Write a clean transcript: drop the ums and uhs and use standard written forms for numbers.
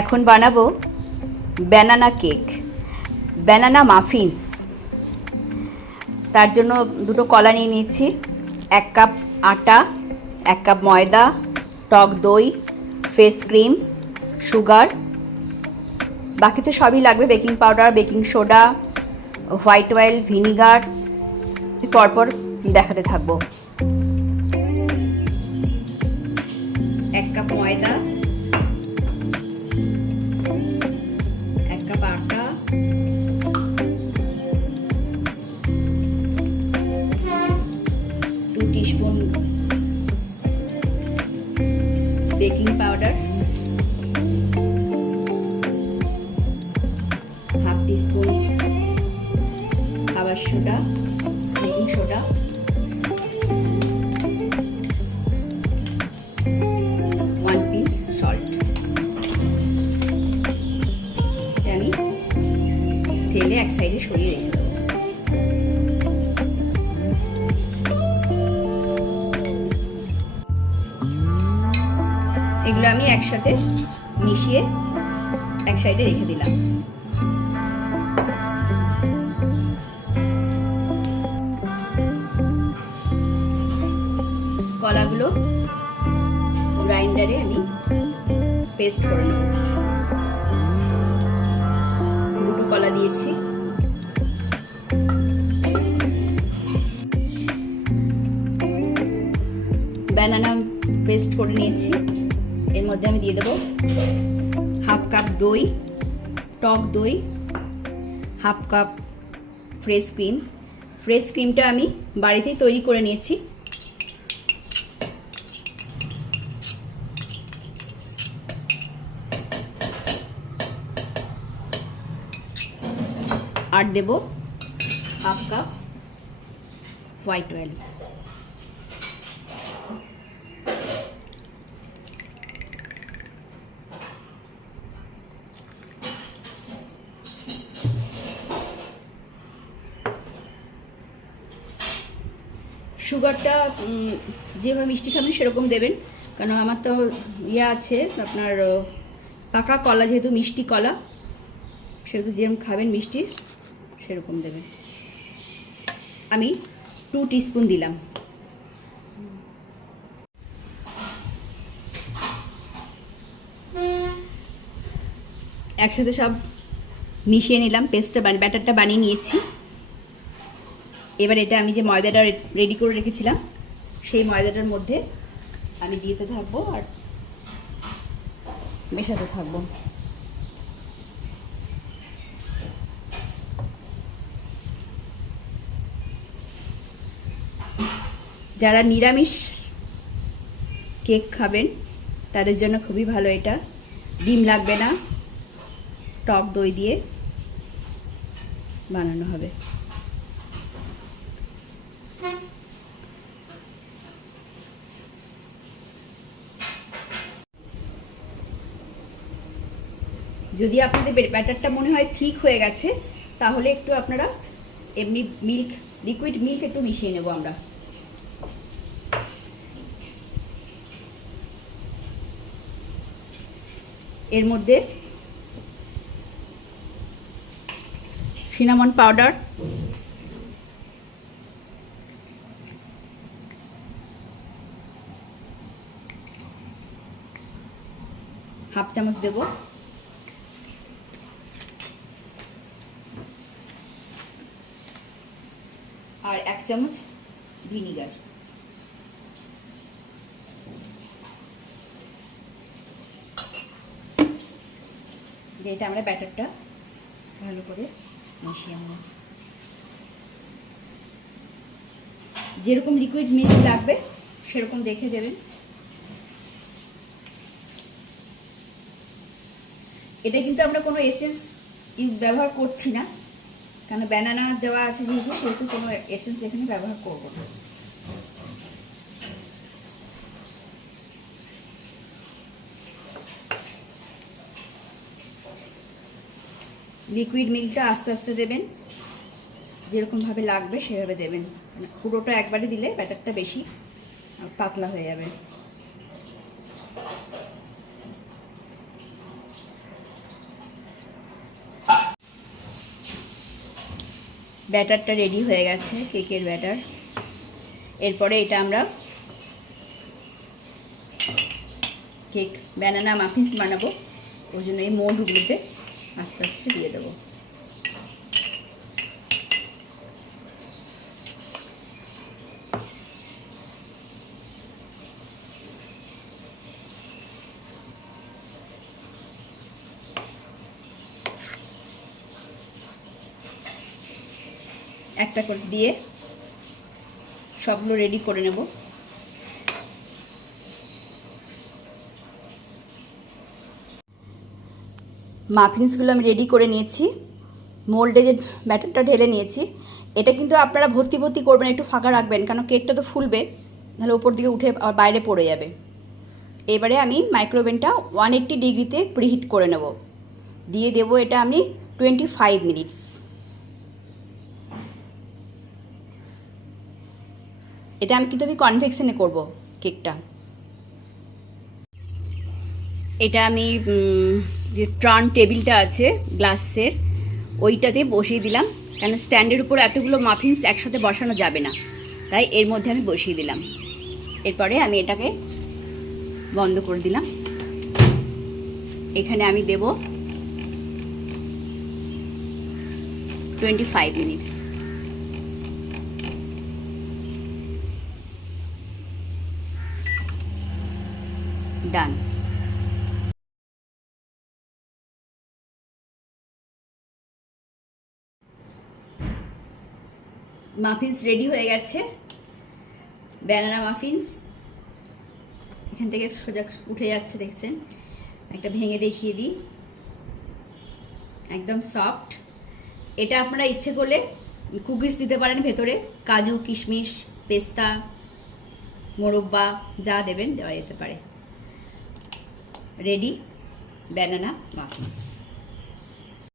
এখন বানাবো banana cake, banana muffins. তার জন্য দুটো কলা নিয়ে নিয়েছি, 1 কাপ আটা, 1 কাপ ময়দা, টক দই, ফেস ক্রিম, সুগার, বাকি তো সবই লাগবে, baking powder, baking soda, white oil, vinegar. পরপর দেখাতে থাকবো। 1 কাপ ময়দা, 1 কাপ আটা, 2 টিস্পুন বেকিং পাউডার, 1/2 টিস্পুন খাবার soda, baking soda, 1 pinch salt. আমি ছেলে এক সাইডে সরিয়ে রেখে দেবো। এগুলো আমি একসাথে মিশিয়ে এক সাইডে রেখে দিলাম। কলাগুলো গ্রাইন্ডারে আমি পেস্ট করে নেব। দুটো কলা দিয়েছি, ব্যানানা পেস্ট করে নিয়েছি। এর মধ্যে আমি দিয়ে দেবো 1/2 কাপ দই, টক দই, 1/2 কাপ ফ্রেশ ক্রিম। ফ্রেশ ক্রিমটা আমি বাড়িতেই তৈরি করে নিয়েছি। আর দেব 1/2 কাপ হোয়াইট অয়েল। সুগারটা যেভাবে মিষ্টি খাবেন সেরকম দেবেন, কারণ আমার তো ইয়ে আছে আপনার পাকা কলা, যেহেতু মিষ্টি কলা, সেহেতু যেরকম খাবেন মিষ্টি সেরকম দেবেন। আমি 2 টিস্পুন দিলাম। একসাথে সব মিশিয়ে নিলাম, ব্যাটারটা বানিয়ে নিয়েছি। এবার এটা আমি যে ময়দাটা রেডি করে রেখেছিলাম সেই ময়দাটার মধ্যে আমি দিতে থাকবো আর মেশাতে থাকবো। যারা নিরামিষ কেক খাবেন তাদের জন্য খুবই ভালো এটা। ডিম লাগবে না, টক দই দিয়ে বানানো হবে। যদি আপনাদের ব্যাটারটা মনে হয় ঠিক হয়ে গেছে, তাহলে একটু আপনারা এমনি লিকুইড মিল্ক একটু মিশিয়ে নেব আমরা। এর মধ্যে সিনামন পাউডার, হাফ চামচ দেব, আর 1 চামচ ভিনিগার। এটা আমরা ব্যাটারটা ভালো করে মিশিয়ে নেব। যেরকম লিকুইড মিল্ক লাগবে সেরকম দেখে দেবেন। এটা কিন্তু আমরা কোনো এসেন্স ব্যবহার করছি না, কারণ ব্যানানা দেওয়া আছে যেহেতু, সেহেতু কোনো এসেন্স এখানে ব্যবহার করব না। লিকুইড মিল্কটা আস্তে আস্তে দেবেন, যেরকমভাবে লাগবে সেভাবে দেবেন। পুরোটা একবারে দিলে ব্যাটারটা বেশি পাতলা হয়ে যাবে। ব্যাটারটা রেডি হয়ে গেছে, কেকের ব্যাটার। এরপরে এটা আমরা কেক ব্যানানা মাফিন্স বানাবো, ওই জন্য এই মোল্ডগুলোতে আস্তে আস্তে দিয়ে দেবো। একটা করে দিয়ে সবগুলো রেডি করে নেব। মাফিন্সগুলো আমি রেডি করে নিয়েছি, মোল্ডে যে ব্যাটারটা ঢেলে নিয়েছি। এটা কিন্তু আপনারা ভর্তি ভর্তি করবেন, একটু ফাঁকা রাখবেন, কারণ কেকটা তো ফুলবে, তাহলে উপর দিকে উঠে বাইরে পড়ে যাবে। এবারে আমি মাইক্রোওভেনটা 180 ডিগ্রিতে প্রিহিট করে নেব, দিয়ে দেব এটা আমি 25 মিনিটস। এটা আমি কিন্তু কনভেকশনে করব কেকটা। এটা আমি যে টার্ন টেবিলটা আছে গ্লাসের, ওইটাতে বসিয়ে দিলাম, কেন স্ট্যান্ডের উপর এতগুলো মাফিন্স একসাথে বসানো যাবে না, তাই এর মধ্যে আমি বসিয়ে দিলাম। এরপরে আমি এটাকে বন্ধ করে দিলাম। এখানে আমি দেব 25 মিনিটস। ডান। মাফিন্স রেডি হয়ে গেছে, ব্যানানা মাফিন্স। এখান থেকে সোজা উঠে যাচ্ছে, দেখছেন। একটা ভেঙে দেখিয়ে দিই, একদম সফট। এটা আপনারা ইচ্ছে করলে কুকিজ দিতে পারেন ভেতরে, কাজু, কিশমিশ, পেস্তা, মোরব্বা যা দেবেন দেওয়া যেতে পারে। Ready banana মাফিন্স।